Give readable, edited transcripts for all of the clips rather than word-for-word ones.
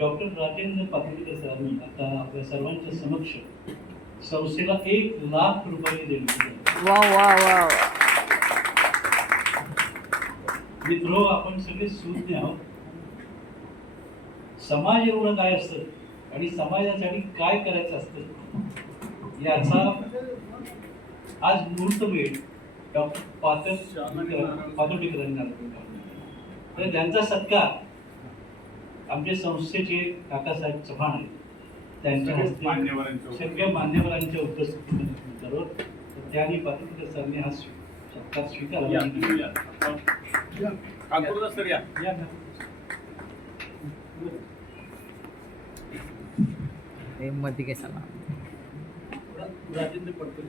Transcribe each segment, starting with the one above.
Doctor Rajendra पातळीकर सरांनी आता आपल्या सर्वांच्या समक्ष संस्थेला 1,00,000 रुपये दिले. वा वा वा. मित्रो, आपण सगळे सुज्ञ आहोत. समाज एवढं काय असतं आणि समाजासाठी काय करायचं असतं याचा आज मुहूर्त वेळ डॉक्टर पातोडीकरांनी दाखवला. तर त्यांचा सत्कार आमच्या संस्थेचे काकासाहेब चव्हाण आहेत, त्यांच्या हस्ते सगळ्या मान्यवरांच्या उपस्थितीत करत त्यांनी पातोडीकर सरांनी हा सत्कार स्वीकारला. राजेंद्र पडतुरे,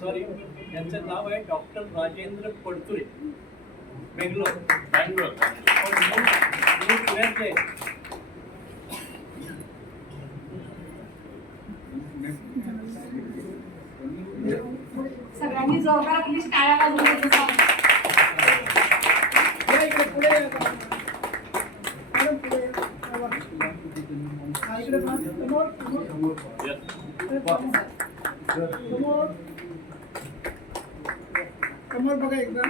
सॉरी त्यांचं नाव आहे डॉक्टर राजेंद्र पडतुरे, बेंगलोर. पुण्यातले. सगळ्यांनी जोरदार प्लीज टाळ्या वाजवून समोर बघा एकदा.